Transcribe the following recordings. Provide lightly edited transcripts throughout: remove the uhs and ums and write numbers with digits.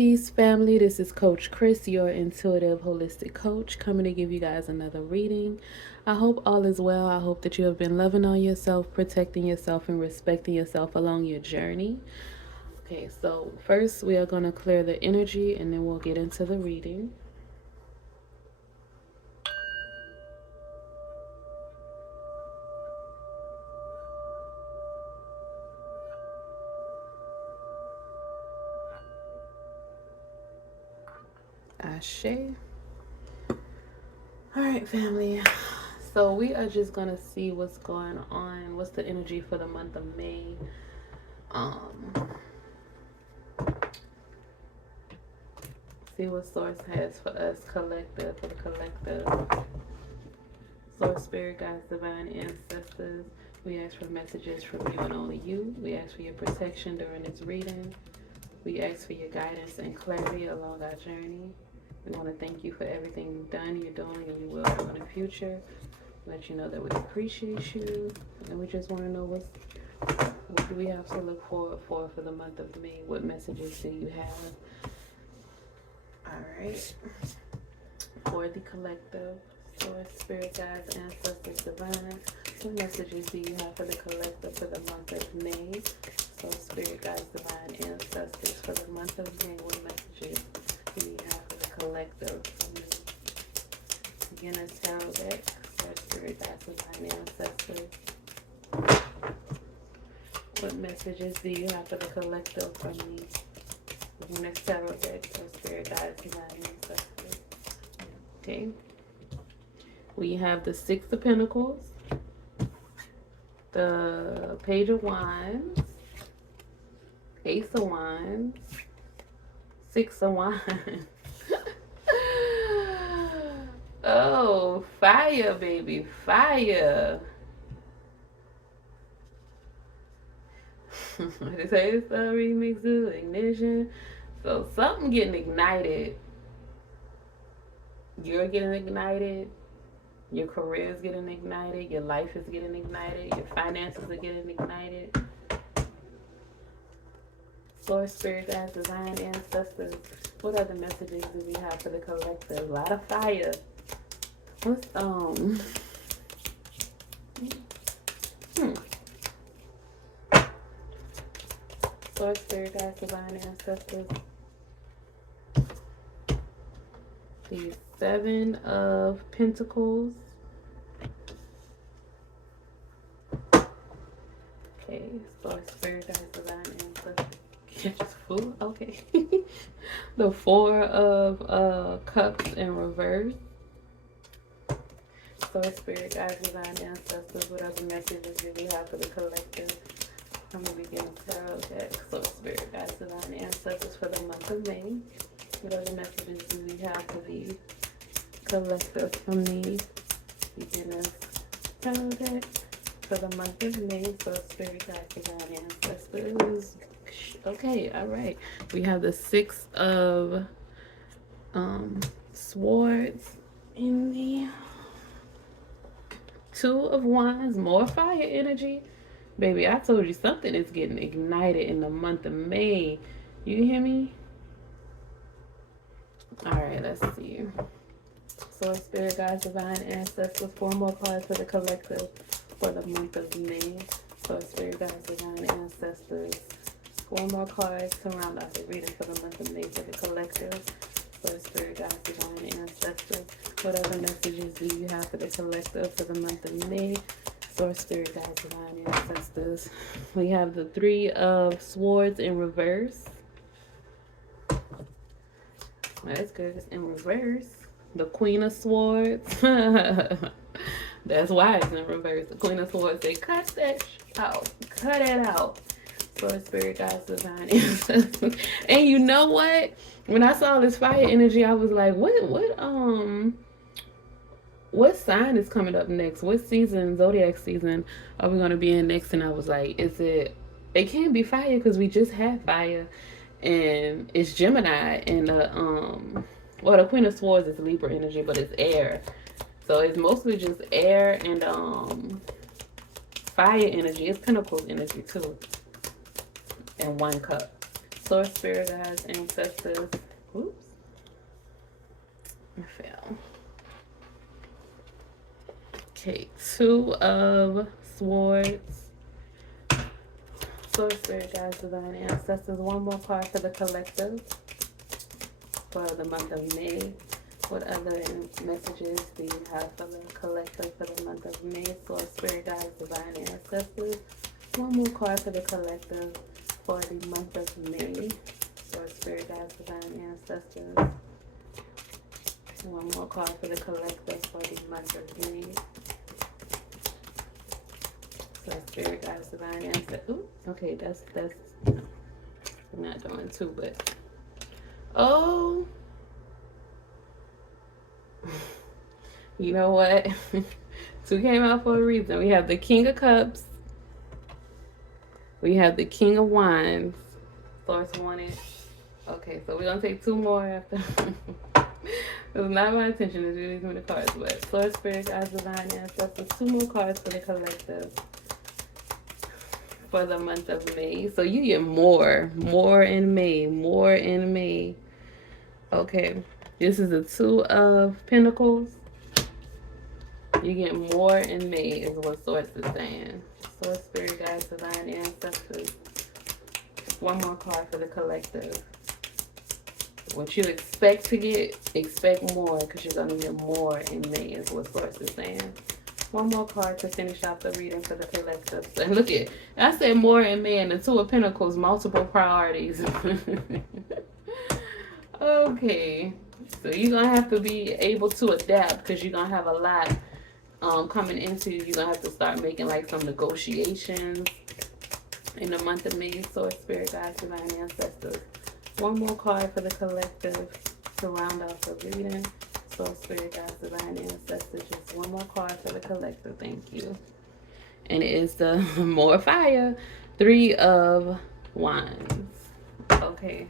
Peace, family. This is Coach Chris, your intuitive holistic coach, coming to give you guys another reading. I hope all is well. I hope that you have been loving on yourself, protecting yourself, and respecting yourself along your journey. Okay, so first we are going to clear the energy and then we'll get into the reading. Ashe. All right, family. So we are just gonna see what's going on. What's the energy for the month of May? See what Source has for us, collective, for the collective. Source, Spirit, Guides, Divine Ancestors. We ask for messages from you and only you. We ask for your protection during this reading. We ask for your guidance and clarity along our journey. We want to thank you for everything you've done, you're doing, and you will do in the future. Let you know that we appreciate you, and we just want to know what do we have to look forward for the month of May. What messages do you have? All right, for the collective, Source, Spirit, Guides, Ancestors, Divine. What messages do you have for the collective for the month of May? So, Spirit, Guides, Divine, Ancestors for the month of May. What messages do you have for the collective? Beginner's Tarot deck. Spirit, Guides, Divine, Ancestors. What messages do you have for the collective from me? Next tarot deck, Spirit, Guides, Divine, Ancestors. Okay. We have the Six of Pentacles, the Page of Wands, Ace of Wands, Six of Wands. Oh, fire, baby, fire. They say it's a remix to Ignition. So something getting ignited. You're getting ignited. Your career is getting ignited. Your life is getting ignited. Your finances are getting ignited. Source, Spirit, Guides, Divine, Ancestors. What other messages do we have for the collective? A lot of fire. What's Source, Spirit, Guides, Divine, Ancestors. The Seven of Pentacles. Okay, Source, Spirit, Guides, Divine, Ancestors. Just fool. Okay. The Four of Cups in reverse. Source, Spirit, Guides, Divine, Ancestors. What other messages do we have for the collective? I'm gonna begin to tarot deck. Source, Spirit, Guides, Divine, Ancestors for the month of May. What other messages do we have for the collective from the beginner's tarot deck for the month of May? Source, Spirit, Guides, Divine, Ancestors. Okay, all right. We have the Six of Swords in the Two of Wands. More fire energy. Baby, I told you something is getting ignited in the month of May. You hear me? All right, let's see. Source, Spirit, Guides, Divine, Ancestors. Four more cards for the collective for the month of May. Source, Spirit, Guides, Divine, Ancestors. Four more cards to round out the reading for the month of May for the collective. Source, Spirit, Guides, Divine, Ancestors. What other messages do you have for the collective for the month of May? Source, Spirit, Guides, Divine, Ancestors. We have the Three of Swords in reverse. That's good. It's in reverse. The Queen of Swords. That's why it's in reverse. The Queen of Swords. They cut that out. Cut it out. Source, Spirit, Guides, Divine, Ancestors. And you know what? When I saw this fire energy, I was like, what sign is coming up next? What season, zodiac season, are we going to be in next? And I was like, it can't be fire because we just had fire. And it's Gemini. And the Queen of Swords is Libra energy, but it's air. So it's mostly just air and fire energy. It's Pentacles energy too. And one cup. Source, spirit guides, ancestors. Oops. I fell. Okay, Two of Swords. Source, spirit guides, divine ancestors. One more card for the collective for the month of May. What other messages do you have for the collective for the month of May? Source, spirit guides, divine ancestors. One more card for the collective for the month of May. Source, spirit guides, divine ancestors. One more card for the collective for the month of May. Source, spirit guides, divine ancestors. Ooh, okay, that's I'm not doing two, but oh. You know what? Two came out for a reason. We have the King of Cups. We have the King of Wands. Source wanted. Okay, so we're going to take two more after. It was not my intention to do these many cards, but Source, spirit guides, divine ancestors. Two more cards for the collective for the month of May. So you get more in May. More in May. Okay. This is the Two of Pentacles. You get more in May is what Source is saying. Source, spirit guides, divine ancestors. One more card for the collective. What you expect to get, expect more, because you're going to get more in May is what Source is saying. One more card to finish off the reading for the collective. So look at, I said more in May, and the Two of Pentacles, multiple priorities. Okay. So you're going to have to be able to adapt, because you're going to have a lot coming into you. You're going to have to start making like some negotiations in the month of May. Source, spirit guides, divine ancestors. One more card for the collective to round out the reading. Source, spirit guides, divine ancestors. Just one more card for the collective. Thank you. And it is the more fire. Three of Wands. Okay.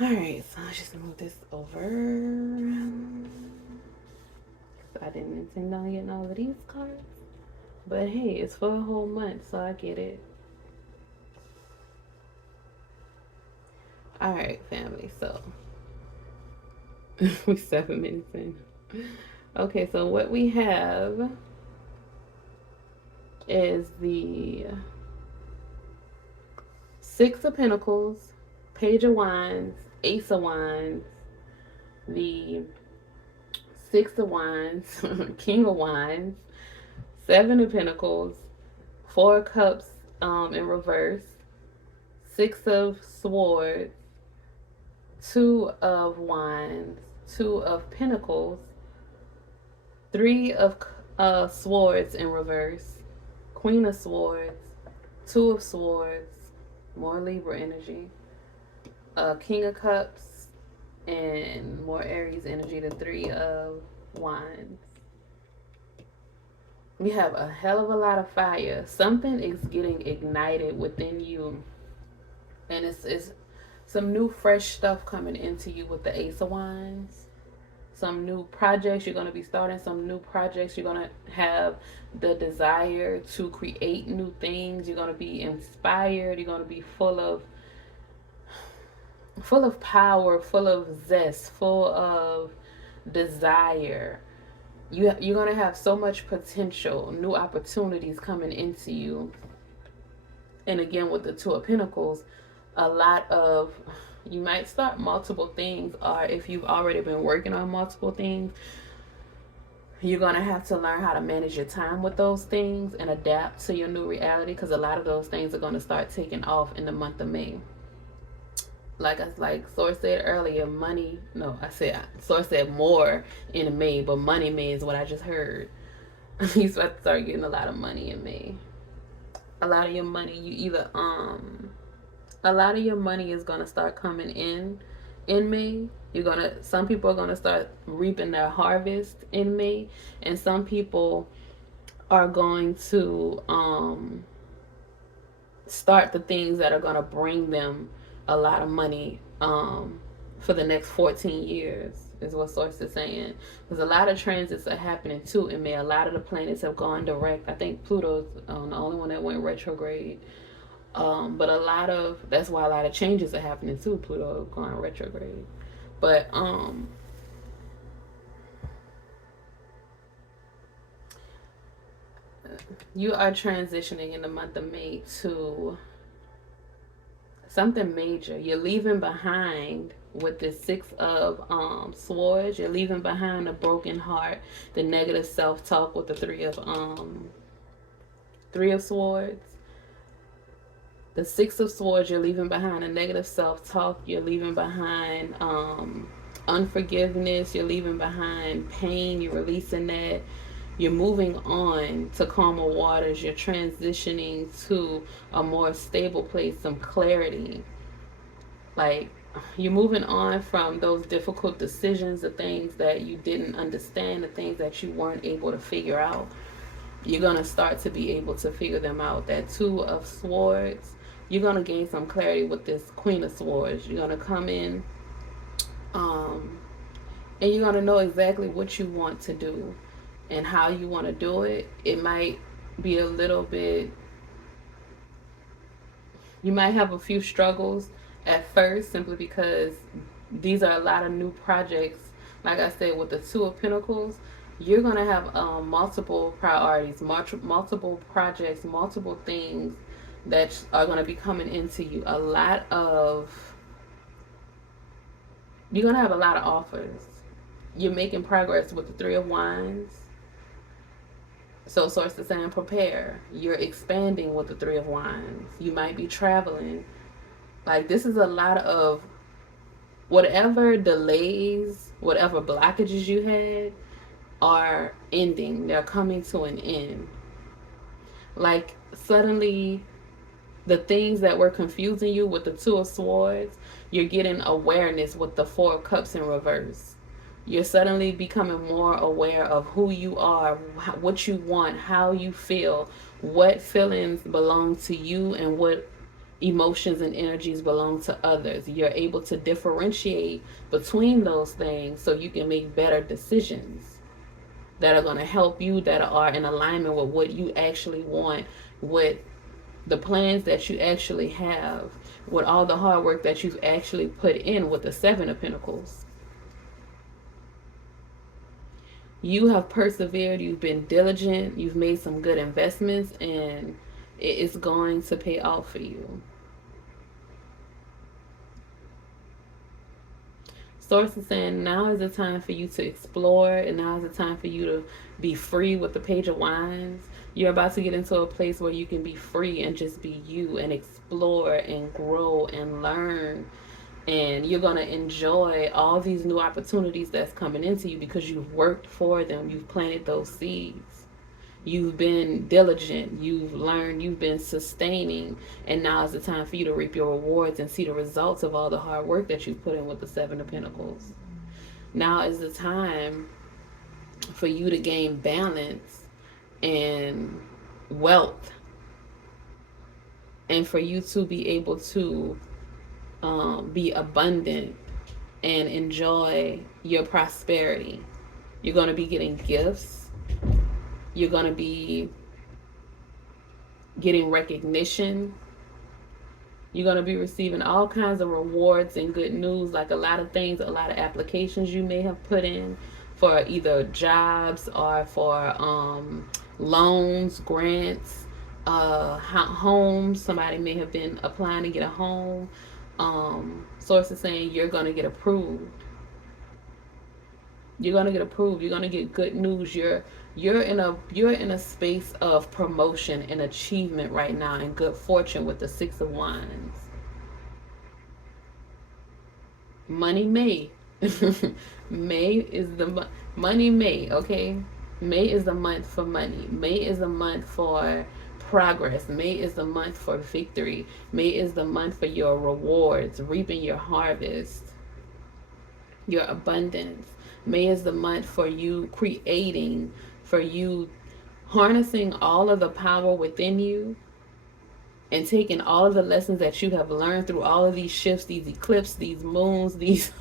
Alright, so I'll just move this over. I didn't intend on getting all of these cards. But hey, it's for a whole month, so I get it. Alright, family, so we're 7 minutes in. Okay, so what we have is the Six of Pentacles, Page of Wands, Ace of Wands, the Six of Wands, King of Wands, Seven of Pentacles, Four of Cups in reverse, Six of Swords, Two of Wands, Two of Pentacles, Three of Swords in reverse, Queen of Swords, Two of Swords, more Libra energy, King of Cups, and more Aries energy, the Three of Wands. We have a hell of a lot of fire. Something is getting ignited within you. And it's some new fresh stuff coming into you with the Ace of Wands. Some new projects you're going to be starting. Some new projects you're going to have the desire to create new things. You're going to be inspired. You're going to be full of power, full of zest, full of desire. You're going to have so much potential, new opportunities coming into you. And again, with the Two of Pentacles, a lot of, you might start multiple things, or if you've already been working on multiple things, you're going to have to learn how to manage your time with those things and adapt to your new reality, because a lot of those things are going to start taking off in the month of May. Like Source said earlier, Source said more in May, but money May is what I just heard. He's about to start getting a lot of money in May. A lot of your money, a lot of your money is going to start coming in May. Some people are going to start reaping their harvest in May, and some people are going to start the things that are going to bring them a lot of money for the next 14 years is what Source is saying. Because a lot of transits are happening too in May. A lot of the planets have gone direct. I think Pluto's the only one that went retrograde. But that's why a lot of changes are happening too. Pluto going retrograde. But you are transitioning in the month of May to something major. You're leaving behind with the Six of Swords. You're leaving behind a broken heart, the negative self-talk with the Three of Swords. The Six of Swords, you're leaving behind a negative self-talk. You're leaving behind unforgiveness. You're leaving behind pain. You're releasing that. You're moving on to calmer waters. You're transitioning to a more stable place, some clarity. Like, you're moving on from those difficult decisions, the things that you didn't understand, the things that you weren't able to figure out. You're going to start to be able to figure them out. That Two of Swords, you're going to gain some clarity with this Queen of Swords. You're going to come in and you're going to know exactly what you want to do and how you want to do it. It might be a little bit, you might have a few struggles at first simply because these are a lot of new projects. Like I said, with the Two of Pentacles, you're going to have multiple priorities, multiple projects, multiple things that are going to be coming into you. You're going to have a lot of offers. You're making progress with the Three of Wands. So source is saying prepare. You're expanding with the Three of Wands. You might be traveling. Like, this is a lot of whatever delays, whatever blockages you had are ending. They're coming to an end. Like, suddenly the things that were confusing you with the Two of Swords, you're getting awareness with the Four of Cups in reverse. You're suddenly becoming more aware of who you are, what you want, how you feel, what feelings belong to you, and what emotions and energies belong to others. You're able to differentiate between those things so you can make better decisions that are going to help you, that are in alignment with what you actually want, with the plans that you actually have, with all the hard work that you've actually put in with the Seven of Pentacles. You have persevered, you've been diligent, you've made some good investments, and it is going to pay off for you. Source is saying now is the time for you to explore, and now is the time for you to be free with the Page of Wands. You're about to get into a place where you can be free and just be you and explore and grow and learn. And you're going to enjoy all these new opportunities that's coming into you because you've worked for them. You've planted those seeds. You've been diligent. You've learned. You've been sustaining. And now is the time for you to reap your rewards and see the results of all the hard work that you've put in with the Seven of Pentacles. Now is the time for you to gain balance and wealth. And for you to be able to be abundant and enjoy your prosperity. You're going to be getting gifts. You're going to be getting recognition. You're going to be receiving all kinds of rewards and good news, like a lot of things, a lot of applications you may have put in for either jobs or for loans, grants, homes. Somebody may have been applying to get a home. Source is saying you're going to get approved. You're going to get approved. You're going to get good news. You're in a space of promotion and achievement right now, and good fortune with the Six of Wands. Money May. May is the money May, okay? May is the month for money. May is the month for progress. May is the month for victory. May is the month for your rewards, reaping your harvest, your abundance. May is the month for you creating, for you harnessing all of the power within you and taking all of the lessons that you have learned through all of these shifts, these eclipses, these moons, these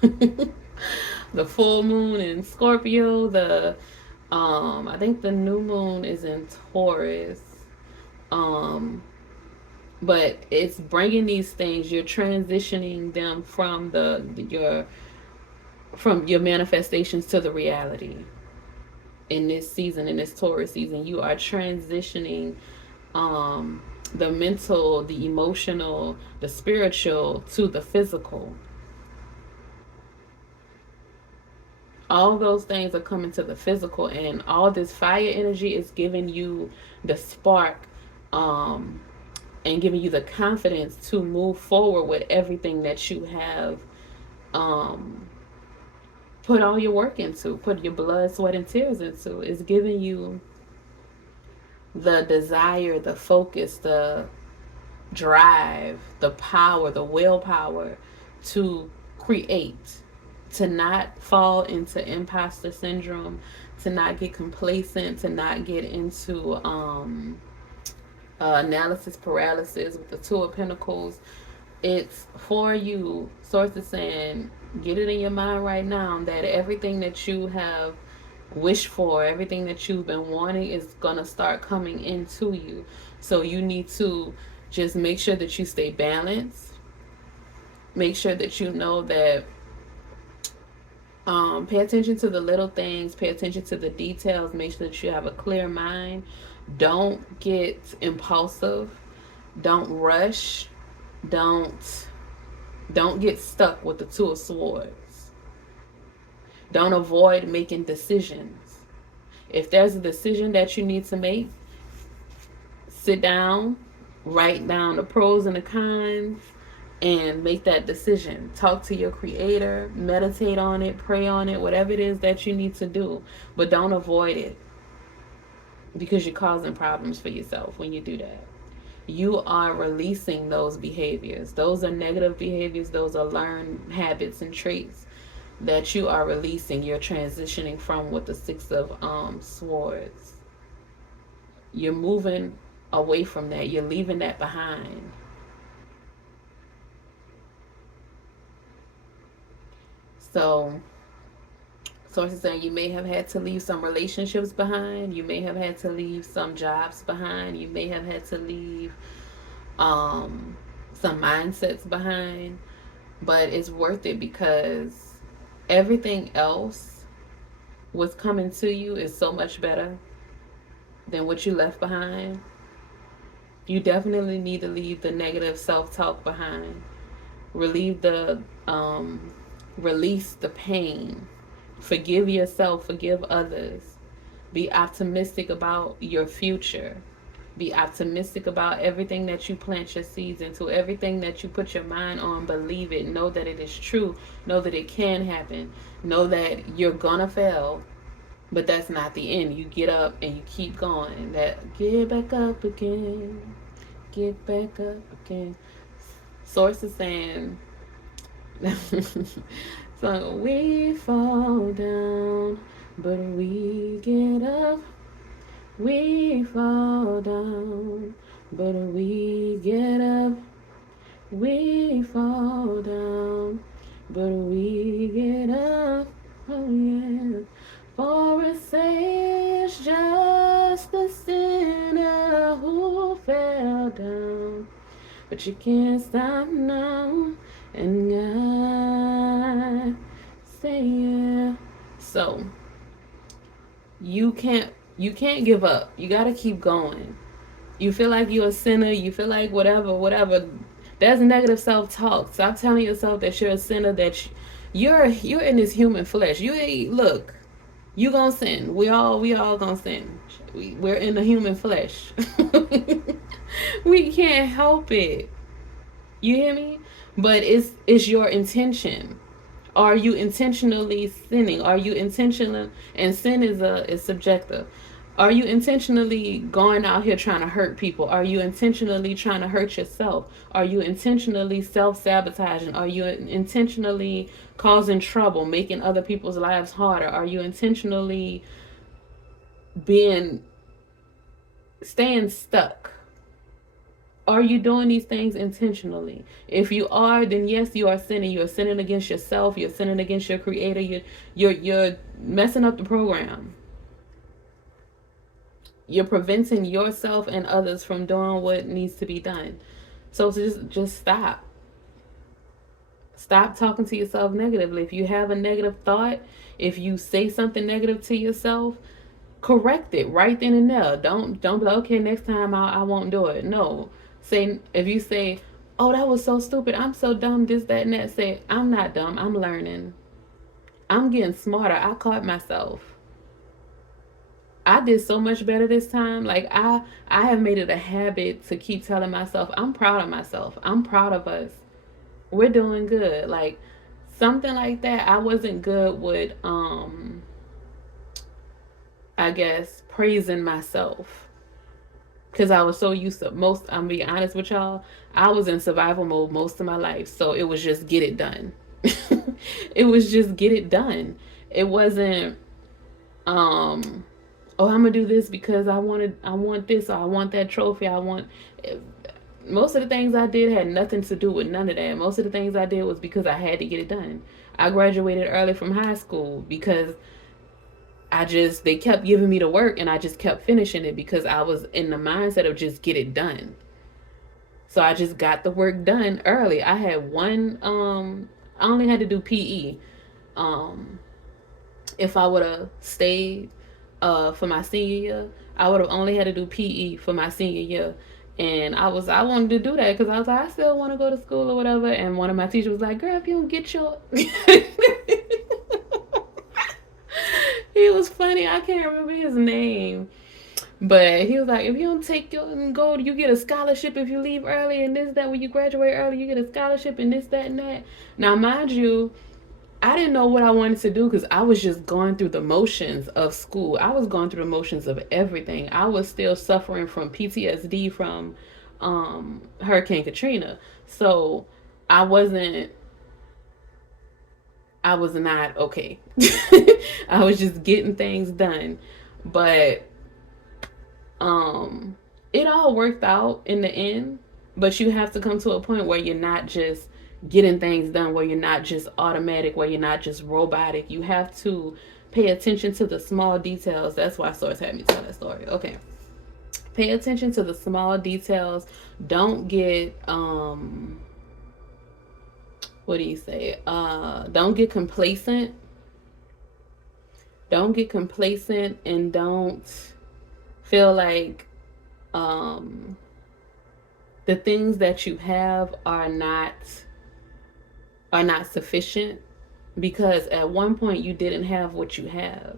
the full moon in Scorpio, I think the new moon is in Taurus. But it's bringing these things, you're transitioning them from your manifestations to the reality. In this season, in this Taurus season, you are transitioning the mental, the emotional, the spiritual to the physical. All those things are coming to the physical, and all this fire energy is giving you the spark, and giving you the confidence to move forward with everything that you have put all your work into, put your blood, sweat, and tears into. It's giving you the desire, the focus, the drive, the power, the willpower to create, to not fall into imposter syndrome, to not get complacent, to not get into analysis paralysis with the Two of Pentacles. It's for you. Source is saying, get it in your mind right now that everything that you have wished for, everything that you've been wanting is going to start coming into you. So you need to just make sure that you stay balanced. Make sure that you know that pay attention to the little things, pay attention to the details, make sure that you have a clear mind. Don't get impulsive. Don't rush. Don't get stuck with the Two of Swords. Don't avoid making decisions. If there's a decision that you need to make, sit down, write down the pros and the cons, and make that decision. Talk to your creator, meditate on it, pray on it, whatever it is that you need to do. But don't avoid it, because you're causing problems for yourself when you do that. You are releasing those behaviors. Those are negative behaviors. Those are learned habits and traits that you are releasing. You're transitioning from with the Six of Swords. You're moving away from that. You're leaving that behind. So, sources saying you may have had to leave some relationships behind. You may have had to leave some jobs behind. You may have had to leave some mindsets behind. But it's worth it, because everything else, what's coming to you, is so much better than what you left behind. You definitely need to leave the negative self-talk behind. Release the pain. Forgive yourself, forgive others. Be optimistic about your future. Be optimistic about everything that you plant your seeds into, everything that you put your mind on. Believe it. Know that it is true. Know that it can happen. Know that you're gonna fail, but that's not the end. You get up and you keep going. That get back up again. Get back up again. Source is saying, so we fall down, but we get up. We fall down, but we get up. We fall down, but we get up. Oh yeah. For a sage, just a sinner who fell down, but you can't stop now. And God say yeah. So you can't give up. You gotta keep going. You feel like you're a sinner. You feel like whatever. That's negative self-talk. Stop telling yourself that you're a sinner. That you're in this human flesh. You ain't look. You gonna sin. We all gonna sin. We're in the human flesh. We can't help it. You hear me? But it's your intention. Are you intentionally sinning? Are you intentional? And sin is subjective. Are you intentionally going out here trying to hurt people? Are you intentionally trying to hurt yourself? Are you intentionally self-sabotaging? Are you intentionally causing trouble, making other people's lives harder? Are you intentionally staying stuck? Are you doing these things intentionally? If you are, then yes, you are sinning. You're sinning against yourself. You're sinning against your creator. You're messing up the program. You're preventing yourself and others from doing what needs to be done. So just stop. Stop talking to yourself negatively. If you have a negative thought, if you say something negative to yourself, correct it right then and there. Don't be like, okay, next time I won't do it. No. Say, if you say, oh, that was so stupid, I'm so dumb, this, that, and that, say, I'm not dumb, I'm learning. I'm getting smarter. I caught myself. I did so much better this time. Like I have made it a habit to keep telling myself, I'm proud of myself. I'm proud of us. We're doing good. Like something like that. I wasn't good with I guess praising myself because I was so used to I'm being honest with y'all, I was in survival mode most of my life. So it was just get it done. It was just get it done. It wasn't oh, I'm gonna do this because I want this, or I want that trophy, I want. Most of the things I did had nothing to do with none of that. Most of the things I did was because I had to get it done. I graduated early from high school because they kept giving me the work and I just kept finishing it because I was in the mindset of just get it done. So I just got the work done early. I had I only had to do PE. If I would have stayed for my senior year, I would have only had to do PE for my senior year. And I wanted to do that because I was like, I still want to go to school or whatever. And one of my teachers was like, girl, if you don't get your he was funny. I can't remember his name. But he was like, if you don't take your and go, you get a scholarship if you leave early, and this, that, when you graduate early, you get a scholarship, and this, that, and that. Now, mind you, I didn't know what I wanted to do because I was just going through the motions of school. I was going through the motions of everything. I was still suffering from PTSD from Hurricane Katrina. So I was not okay. I was just getting things done. But it all worked out in the end. But you have to come to a point where you're not just getting things done, where you're not just automatic, where you're not just robotic. You have to pay attention to the small details. That's why Source had me tell that story. Okay. Pay attention to the small details. Don't get what do you say? Don't get complacent. Don't get complacent and don't feel like the things that you have are not sufficient, because at one point you didn't have what you have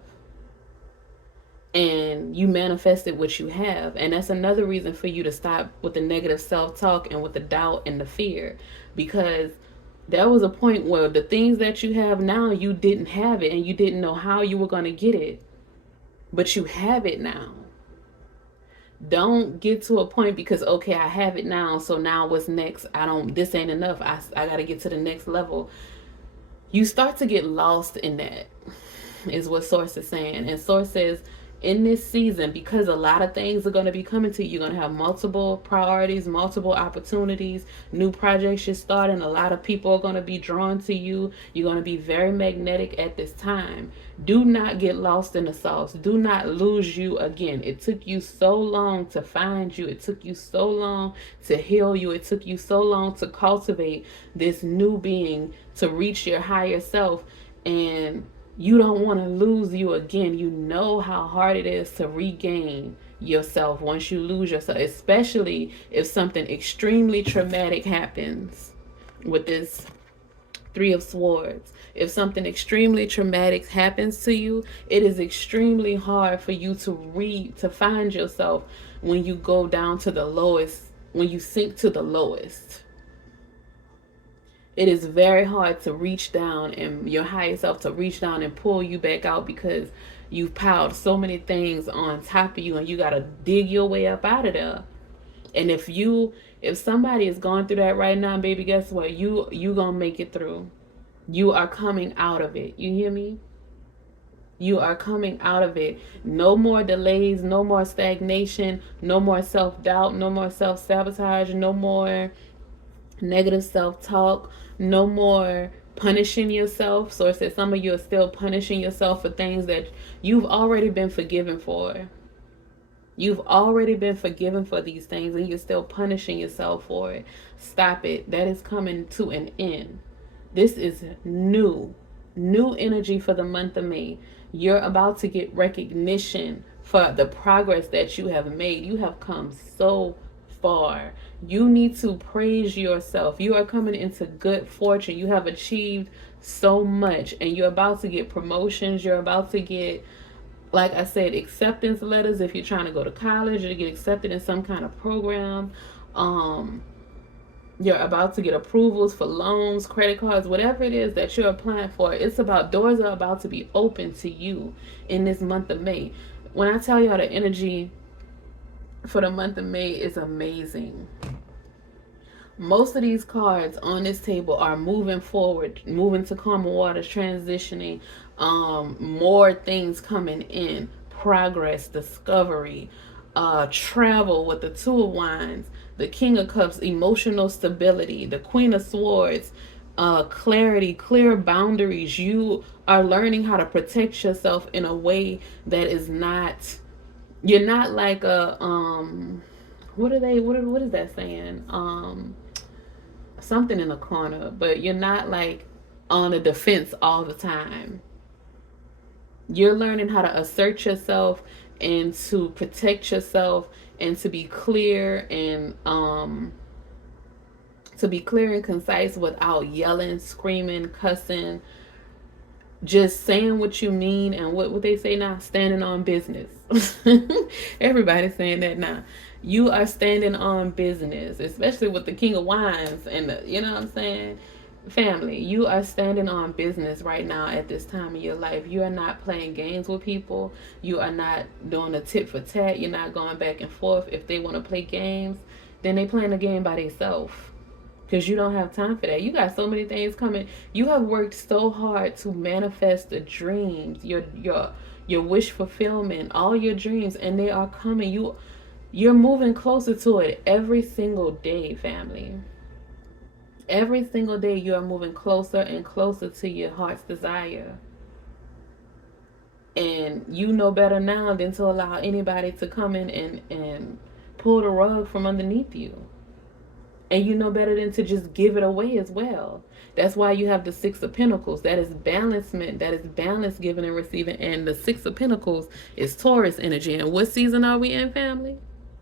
and you manifested what you have. And that's another reason for you to stop with the negative self-talk and with the doubt and the fear, because there was a point where the things that you have now, you didn't have it and you didn't know how you were going to get it, but you have it now. Don't get to a point because, okay, I have it now, so now what's next? This ain't enough. I got to get to the next level. You start to get lost in that, is what Source is saying. And Source says, in this season, because a lot of things are going to be coming to you, you're going to have multiple priorities, multiple opportunities, new projects you're starting. A lot of people are going to be drawn to you. You're going to be very magnetic at this time. Do not get lost in the sauce. Do not lose you again. It took you so long to find you. It took you so long to heal you. It took you so long to cultivate this new being, to reach your higher self. And you don't want to lose you again. You know how hard it is to regain yourself once you lose yourself, especially if something extremely traumatic happens with this Three of Swords. If something extremely traumatic happens to you, it is extremely hard for you to find yourself when you go down to the lowest, when you sink to the lowest. It is very hard to reach down, and your higher self to reach down and pull you back out, because you've piled so many things on top of you and you got to dig your way up out of there. And if somebody is going through that right now, baby, guess what? You gonna make it through. You are coming out of it. You hear me? You are coming out of it. No more delays, no more stagnation, no more self-doubt, no more self-sabotage, no more negative self-talk, no more punishing yourself. So it says some of you are still punishing yourself for things that you've already been forgiven for. You've already been forgiven for these things and you're still punishing yourself for it. Stop it. That is coming to an end. This is new energy for the month of May. You're about to get recognition for the progress that you have made. You have come so far. You need to praise yourself. You are coming into good fortune. You have achieved so much and you're about to get promotions. You're about to get, like I said, acceptance letters if you're trying to go to college or to get accepted in some kind of program. You're about to get approvals for loans, credit cards, whatever it is that you're applying for. It's about, doors are about to be open to you in this month of May. When I tell y'all the energy for the month of May is amazing. Most of these cards on this table are moving forward, moving to calmer waters, transitioning, more things coming in, progress, discovery, travel with the Two of Wands, the King of Cups, emotional stability, the Queen of Swords, clarity, clear boundaries. You are learning how to protect yourself in a way that is not, you're not like a, what is that saying? Something in the corner, but you're not like on the defense all the time. You're learning how to assert yourself and to protect yourself and to be clear and concise without yelling, screaming, cussing, just saying what you mean and what they say now, standing on business. Everybody's saying that now. You are standing on business, especially with the King of Wands and the, you know what I'm saying? Family, you are standing on business right now at this time of your life. You are not playing games with people. You are not doing a tit for tat. You're not going back and forth. If they want to play games, then they playing the game by themselves. Because you don't have time for that. You got so many things coming. You have worked so hard to manifest the dreams, your wish fulfillment, all your dreams, and they are coming. You're moving closer to it every single day, family. Every single day you are moving closer and closer to your heart's desire. And you know better now than to allow anybody to come in and pull the rug from underneath you. And you know better than to just give it away as well. That's why you have the Six of Pentacles. That is balancement. That is balance, giving and receiving. And the Six of Pentacles is Taurus energy. And what season are we in, family?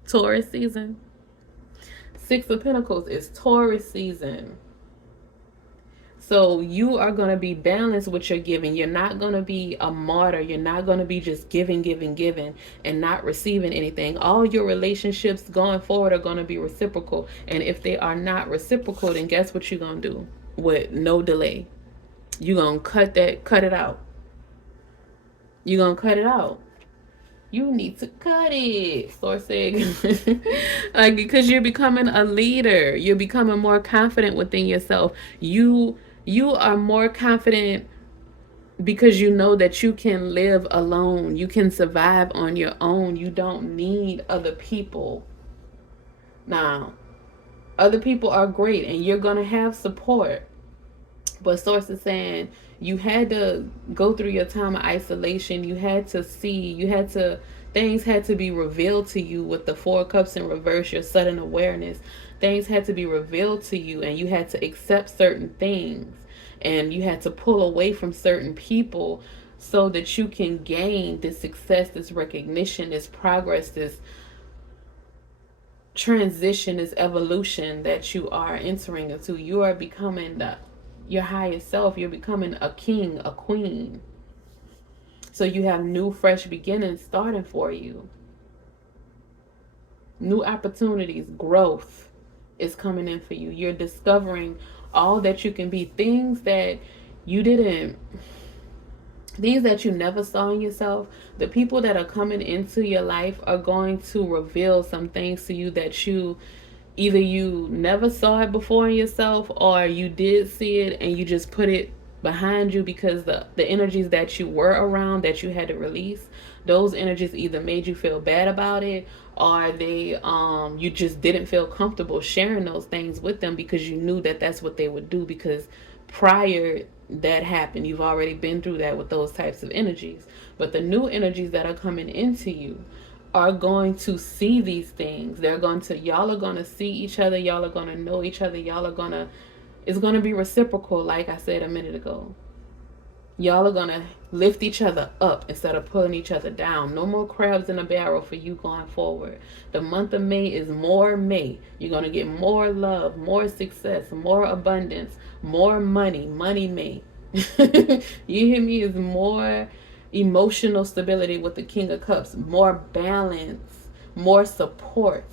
Taurus season. Six of Pentacles is Taurus season. So you are going to be balanced with your giving. You're not going to be a martyr. You're not going to be just giving and not receiving anything. All your relationships going forward are going to be reciprocal. And if they are not reciprocal, then guess what you're going to do with no delay? You're going to cut it out. You're going to cut it out. You need to cut it, Source said. Like, because you're becoming a leader. You're becoming more confident within yourself. You are more confident because you know that you can live alone. You can survive on your own. You don't need other people. Now, other people are great and you're going to have support. But Source is saying you had to go through your time of isolation. You had to see, things had to be revealed to you with the Four of Cups in reverse, your sudden awareness. Things had to be revealed to you and you had to accept certain things. And you had to pull away from certain people so that you can gain this success, this recognition, this progress, this transition, this evolution that you are entering into. You are becoming your highest self. You're becoming a king, a queen. So you have new, fresh beginnings starting for you. New opportunities, growth is coming in for you. You're discovering all that you can be. Things that you never saw in yourself. The people that are coming into your life are going to reveal some things to you that you never saw it before in yourself, or you did see it and you just put it behind you because the energies that you were around that you had to release, those energies either made you feel bad about it, or they you just didn't feel comfortable sharing those things with them because you knew that that's what they would do, because prior that happened, you've already been through that with those types of energies. But the new energies that are coming into you are going to see these things. Y'all are going to see each other. Y'all are going to know each other. It's going to be reciprocal, like I said a minute ago. Y'all are going to lift each other up instead of pulling each other down. No more crabs in a barrel for you going forward. The month of May is more May. You're going to get more love, more success, more abundance, more money. Money May. You hear me? Is more emotional stability with the King of Cups, more balance, more support.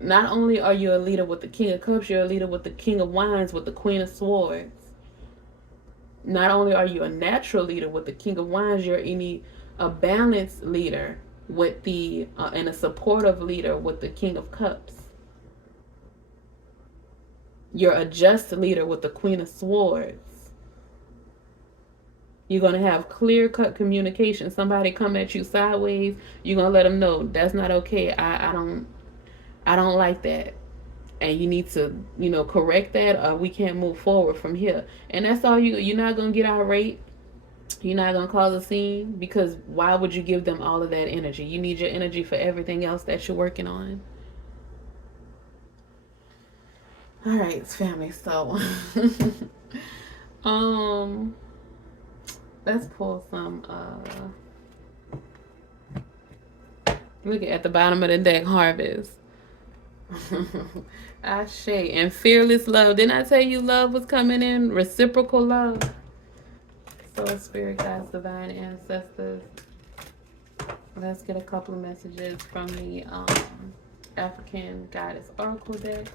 Not only are you a leader with the King of Cups, you're a leader with the King of Wands, with the Queen of Swords. Not only are you a natural leader with the King of Wands, you're a balanced leader with the and a supportive leader with the King of Cups. You're a just leader with the Queen of Swords. You're going to have clear-cut communication. Somebody come at you sideways, you're going to let them know that's not okay. I don't like that. And you need to, correct that, or we can't move forward from here. And that's all you're not going to get irate. You're not going to cause a scene, because why would you give them all of that energy? You need your energy for everything else that you're working on. All right, family. So, let's pull some, look at the bottom of the deck, Harvest. Ashe and fearless love. Didn't I tell you love was coming in? Reciprocal love. So, spirit guides, divine ancestors. Let's get a couple of messages from the African Goddess Oracle deck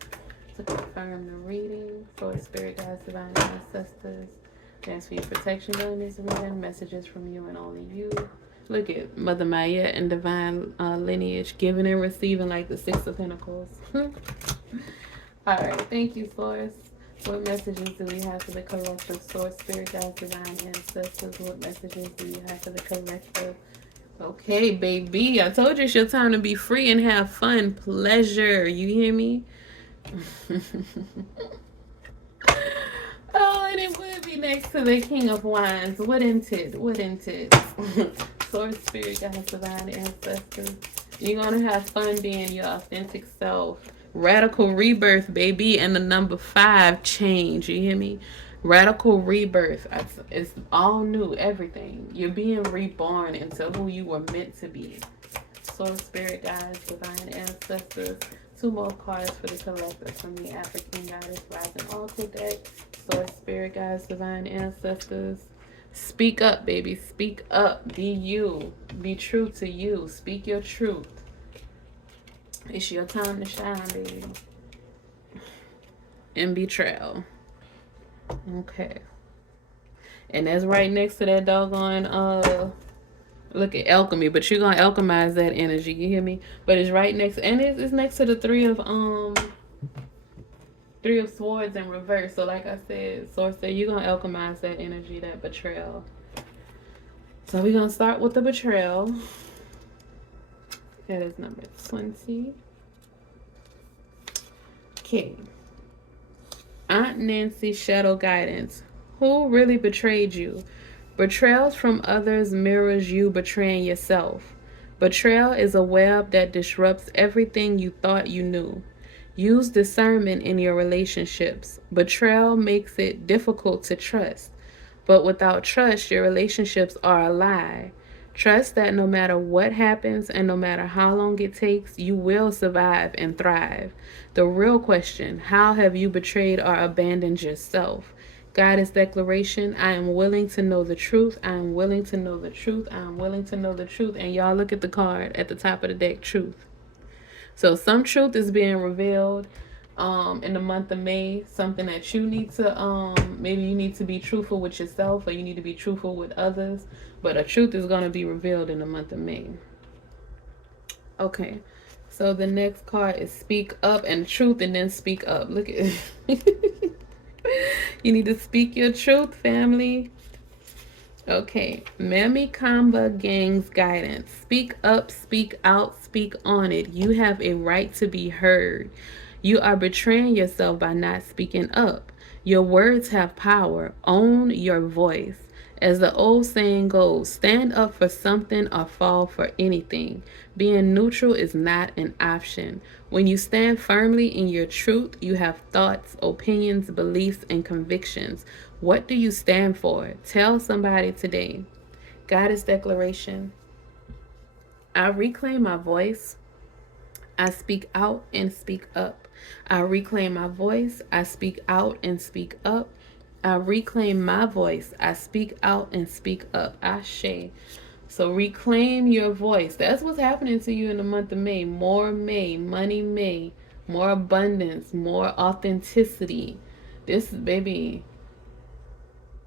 to confirm the reading. For spirit guides, divine ancestors. Thanks for your protection during this reading. Messages from you and only you. Look at Mother Maya and divine lineage, giving and receiving like the Six of Pentacles. All right, thank you, Source. What messages do we have for the collective? Source, spirit guides, divine ancestors. What messages do you have for the collective? Okay, baby, I told you it's your time to be free and have fun, pleasure. You hear me? Oh, and it would be next to the King of Wands. Wouldn't it? Source, spirit guides, divine ancestors. You're going to have fun being your authentic self. Radical rebirth, baby. And the number 5, change. You hear me? Radical rebirth. It's all new, everything. You're being reborn into who you were meant to be. Source, spirit guides, divine ancestors. 2 more cards for the collective from the African Goddess Rising Oracle deck. Source, spirit guides, divine ancestors. Speak up, baby. Speak up. Be you. Be true to you. Speak your truth. It's your time to shine, baby. And betrayal. Okay. And that's right next to that doggone look at alchemy, but you're gonna alchemize that energy, you hear me? But it's right next, and it's next to the Three of Swords in reverse. So like I said, Source said you're gonna alchemize that energy, that betrayal. So we're gonna start with the betrayal. That is number 20. Okay. Aunt Nancy Shadow Guidance. Who really betrayed you? Betrayals from others mirrors you betraying yourself. Betrayal is a web that disrupts everything you thought you knew. Use discernment in your relationships. Betrayal makes it difficult to trust. But without trust, your relationships are a lie. Trust that no matter what happens and no matter how long it takes, you will survive and thrive. The real question, how have you betrayed or abandoned yourself? Goddess declaration, I am willing to know the truth. I am willing to know the truth. I am willing to know the truth. And y'all look at the card at the top of the deck, truth. So some truth is being revealed in the month of May. Something that you need to, maybe you need to be truthful with yourself, or you need to be truthful with others. But a truth is going to be revealed in the month of May. Okay. So the next card is speak up and truth, and then speak up. Look at you need to speak your truth, family. Okay, Mammy Kamba Gang's guidance. Speak up, speak out, speak on it. You have a right to be heard. You are betraying yourself by not speaking up. Your words have power. Own your voice. As the old saying goes, stand up for something or fall for anything. Being neutral is not an option. When you stand firmly in your truth, you have thoughts, opinions, beliefs, and convictions. What do you stand for? Tell somebody today. Goddess declaration. I reclaim my voice. I speak out and speak up. I reclaim my voice. I speak out and speak up. I reclaim my voice. I speak out and speak up. Ashe. So reclaim your voice. That's what's happening to you in the month of May. More May, money May, more abundance, more authenticity. This baby,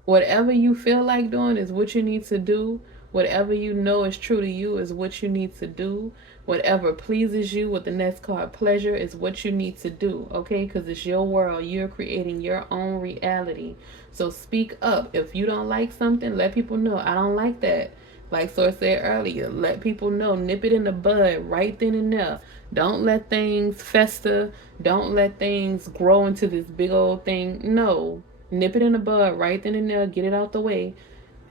whatever you feel like doing is what you need to do. Whatever you know is true to you is what you need to do. Whatever pleases you with the next card, pleasure, is what you need to do, okay? Because it's your world. You're creating your own reality. So speak up. If you don't like something, let people know. I don't like that. Like Source said earlier, let people know. Nip it in the bud right then and there. Don't let things fester. Don't let things grow into this big old thing. No. Nip it in the bud right then and there. Get it out the way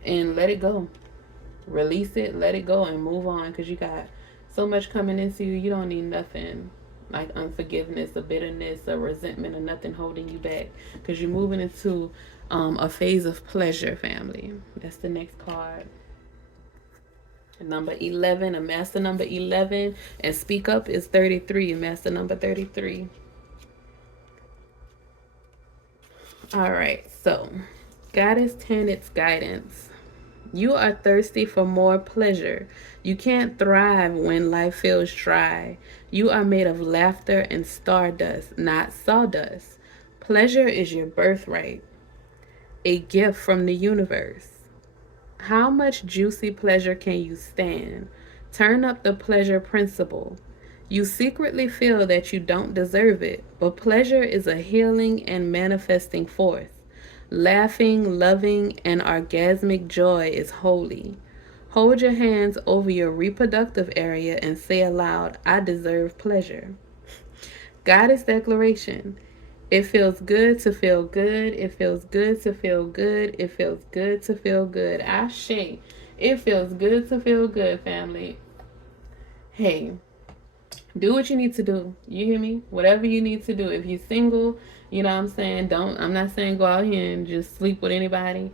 and let it go. Release it, let it go, and move on, because you got so much coming into you. You don't need nothing like unforgiveness, a bitterness, a resentment, or nothing holding you back, because you're moving into a phase of pleasure, family. That's the next card. Number 11, a master number 11, and speak up is 33, master number 33. All right, so Goddess Tanit's guidance. You are thirsty for more pleasure. You can't thrive when life feels dry. You are made of laughter and stardust, not sawdust. Pleasure is your birthright, a gift from the universe. How much juicy pleasure can you stand? Turn up the pleasure principle. You secretly feel that you don't deserve it, but pleasure is a healing and manifesting force. Laughing, loving, and orgasmic joy is holy. Hold your hands over your reproductive area and say aloud, I deserve pleasure. Goddess declaration. It feels good to feel good. It feels good to feel good. It feels good to feel good. Ashe. It feels good to feel good, family. Hey, do what you need to do. You hear me? Whatever you need to do. If you're single, you know what I'm saying? I'm not saying go out here and just sleep with anybody.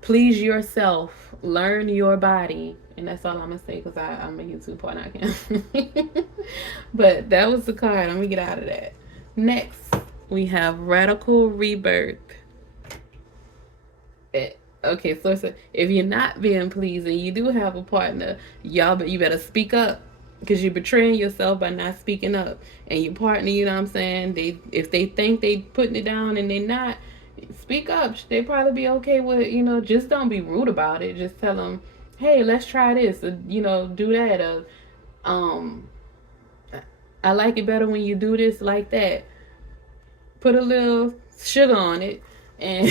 Please yourself. Learn your body. And that's all I'm going to say, because I'm a YouTube partner. I can't. But that was the card. I'm going to get out of that. Next, we have Radical Rebirth. Okay, so if you're not being pleased and you do have a partner, you better speak up, because you're betraying yourself by not speaking up. And your partner, you know what I'm saying, if they think they putting it down and they not, speak up. They probably be okay with, just don't be rude about it. Just tell them, hey, let's try this, or, do that, or I like it better when you do this, like that. Put a little sugar on it, and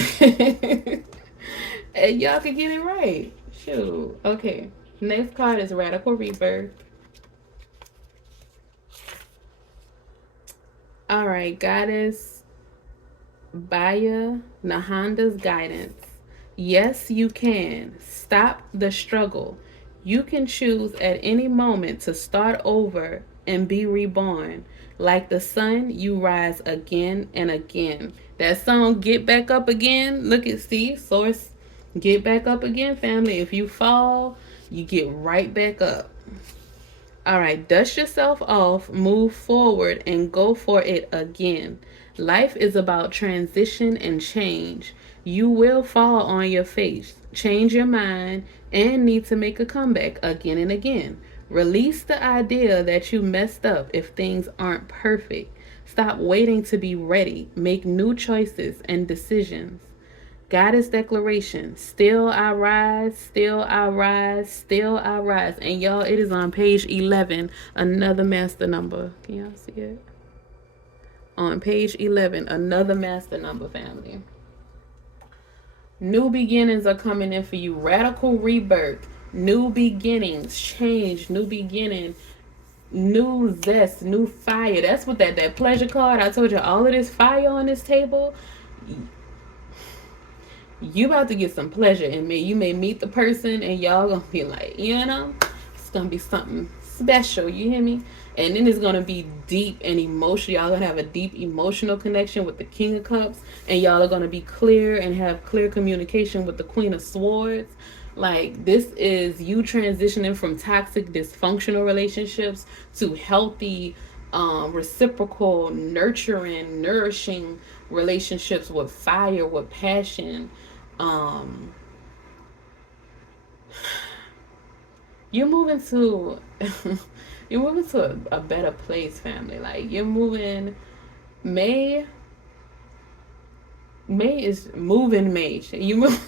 and y'all can get it right. Shoot. Okay. Next card is Radical Rebirth. All right, Goddess Baya Nahanda's guidance. Yes, you can. Stop the struggle. You can choose at any moment to start over and be reborn. Like the sun, you rise again and again. That song, Get Back Up Again. Look at, see, Source. Get back up again, family. If you fall, you get right back up. All right, dust yourself off, move forward, and go for it again. Life is about transition and change. You will fall on your face, change your mind, and need to make a comeback again and again. Release the idea that you messed up if things aren't perfect. Stop waiting to be ready. Make new choices and decisions. Goddess declaration. Still I rise, still I rise, still I rise. And y'all, it is on page 11, another master number. Can y'all see it? On page 11, another master number, family. New beginnings are coming in for you. Radical rebirth. New beginnings. Change. New beginning. New zest. New fire. That's what that pleasure card. I told you all of this fire on this table. You about to get some pleasure in me. You may meet the person and y'all gonna be like, it's gonna be something special. You hear me? And then it's gonna be deep and emotional. Y'all gonna have a deep emotional connection with the King of Cups, and y'all are gonna be clear and have clear communication with the Queen of Swords. Like, this is you transitioning from toxic, dysfunctional relationships to healthy, reciprocal, nurturing, nourishing relationships with fire, with passion. um you're moving to you're moving to a better place, family. Like, you're moving. May is moving. May you move.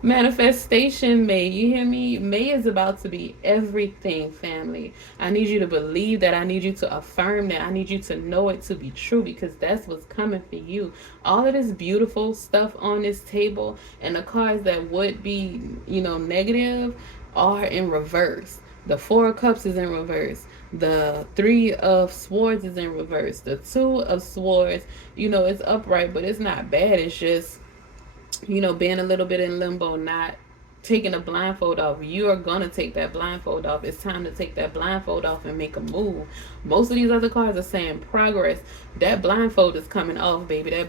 Manifestation May, you hear me? May is about to be everything, family. I need you to believe that. I need you to affirm that. I need you to know it to be true, because that's what's coming for you. All of this beautiful stuff on this table and the cards that would be, negative, are in reverse. The Four of Cups is in reverse. The Three of Swords is in reverse. The Two of Swords, it's upright, but it's not bad. It's just, being a little bit in limbo, not taking a blindfold off. You are gonna take that blindfold off. It's time to take that blindfold off and make a move. Most of these other cards are saying progress. That blindfold is coming off, baby. That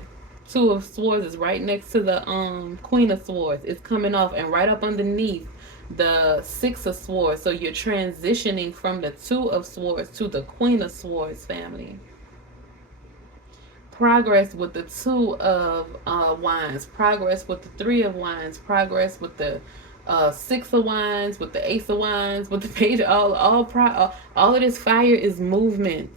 Two of Swords is right next to the Queen of Swords. It's coming off, and right up underneath the Six of Swords. So you're transitioning from the Two of Swords to the Queen of Swords, family. Progress with the Two of Wands, progress with the Three of Wands, progress with the Six of Wands, with the Ace of Wands, with the Page. All of this fire is movement.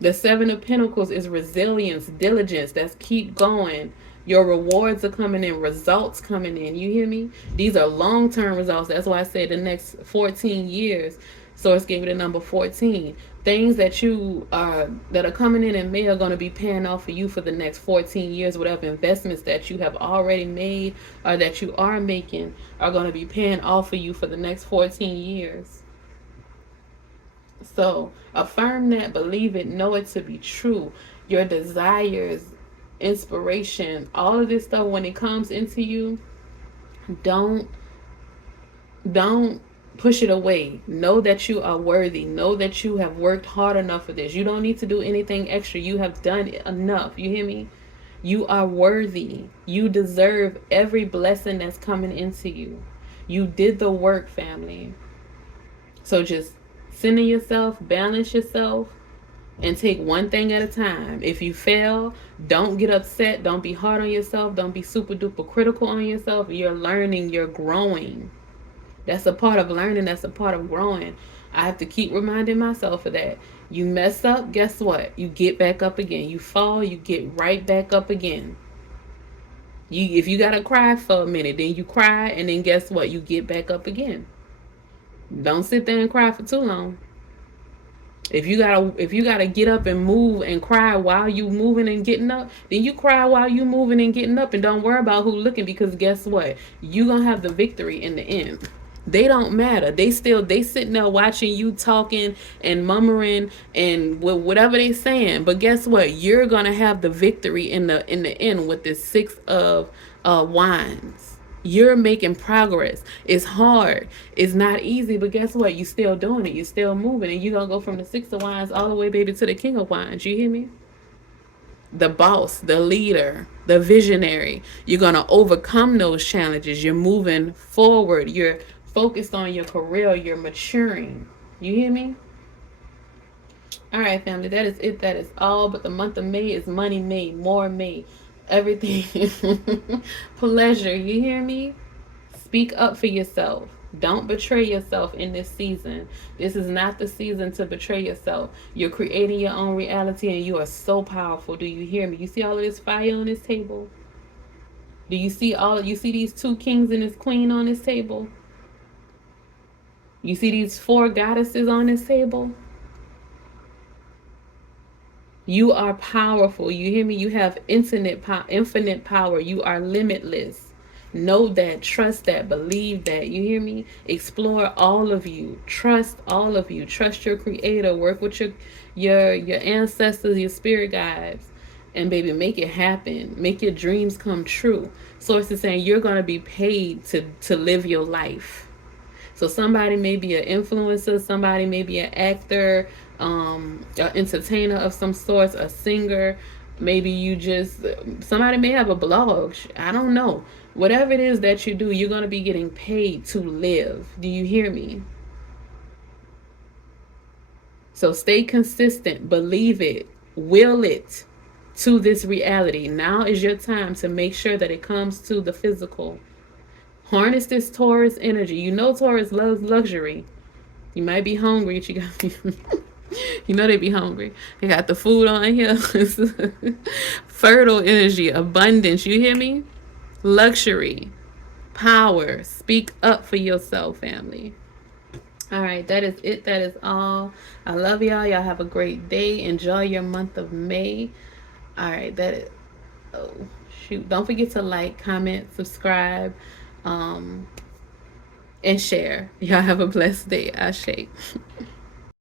The Seven of Pentacles is resilience, diligence. That's keep going. Your rewards are coming in, results coming in. You hear me? These are long-term results. That's why I said the next 14 years. Source gave it a number 14. Things that are coming in May are going to be paying off for you for the next 14 years. Whatever investments that you have already made or that you are making are going to be paying off for you for the next 14 years. So affirm that, believe it, know it to be true. Your desires, inspiration, all of this stuff, when it comes into you, don't push it away. Know that you are worthy. Know that you have worked hard enough for this. You don't need to do anything extra. You have done enough. You hear me? You are worthy. You deserve every blessing that's coming into you. You did the work, family. So just center yourself, balance yourself, and take one thing at a time. If you fail, don't get upset. Don't be hard on yourself. Don't be super duper critical on yourself. You're learning. You're growing. That's a part of learning. That's a part of growing. I have to keep reminding myself of that. You mess up, guess what? You get back up again. You fall, you get right back up again. If you gotta cry for a minute, then you cry, and then guess what? You get back up again. Don't sit there and cry for too long. If you gotta get up and move and cry while you moving and getting up, then you cry while you moving and getting up, and don't worry about who looking, because guess what? You gonna have the victory in the end. They don't matter. They sitting there watching you talking and murmuring and whatever they saying. But guess what? You're gonna have the victory in the end with this Six of Wands. You're making progress. It's hard. It's not easy, but guess what? You still doing it. You still moving, and you're gonna go from the Six of Wands all the way, baby, to the King of Wands. You hear me? The boss, the leader, the visionary. You're gonna overcome those challenges. You're moving forward. You're focused on your career. You're maturing. You hear me? All right, family. That is it. That is all. But the month of May is money made, more made, everything. Pleasure. You hear me? Speak up for yourself. Don't betray yourself in this season. This is not the season to betray yourself. You're creating your own reality, and you are so powerful. Do you hear me? You see all of this fire on this table? Do you see these two kings and this queen on this table? You see these four goddesses on this table? You are powerful. You hear me? You have infinite power. You are limitless. Know that, trust that, believe that. You hear me? Explore all of you. Trust all of you. Trust your creator. Work with your ancestors, your spirit guides. And baby, make it happen. Make your dreams come true. Source is saying you're gonna be paid to live your life. So somebody may be an influencer, somebody may be an actor, an entertainer of some sort, a singer. Maybe you just, somebody may have a blog. I don't know. Whatever it is that you do, you're going to be getting paid to live. Do you hear me? So stay consistent, believe it, will it to this reality. Now is your time to make sure that it comes to the physical. Harness this Taurus energy. You know Taurus loves luxury. You might be hungry. You got you know they be hungry. They got the food on here. Fertile energy, abundance. You hear me? Luxury, power. Speak up for yourself, family. All right, that is it. That is all. I love y'all. Y'all have a great day. Enjoy your month of May. All right, that is. Oh shoot! Don't forget to like, comment, subscribe, and share. Y'all have a blessed day. Ashe.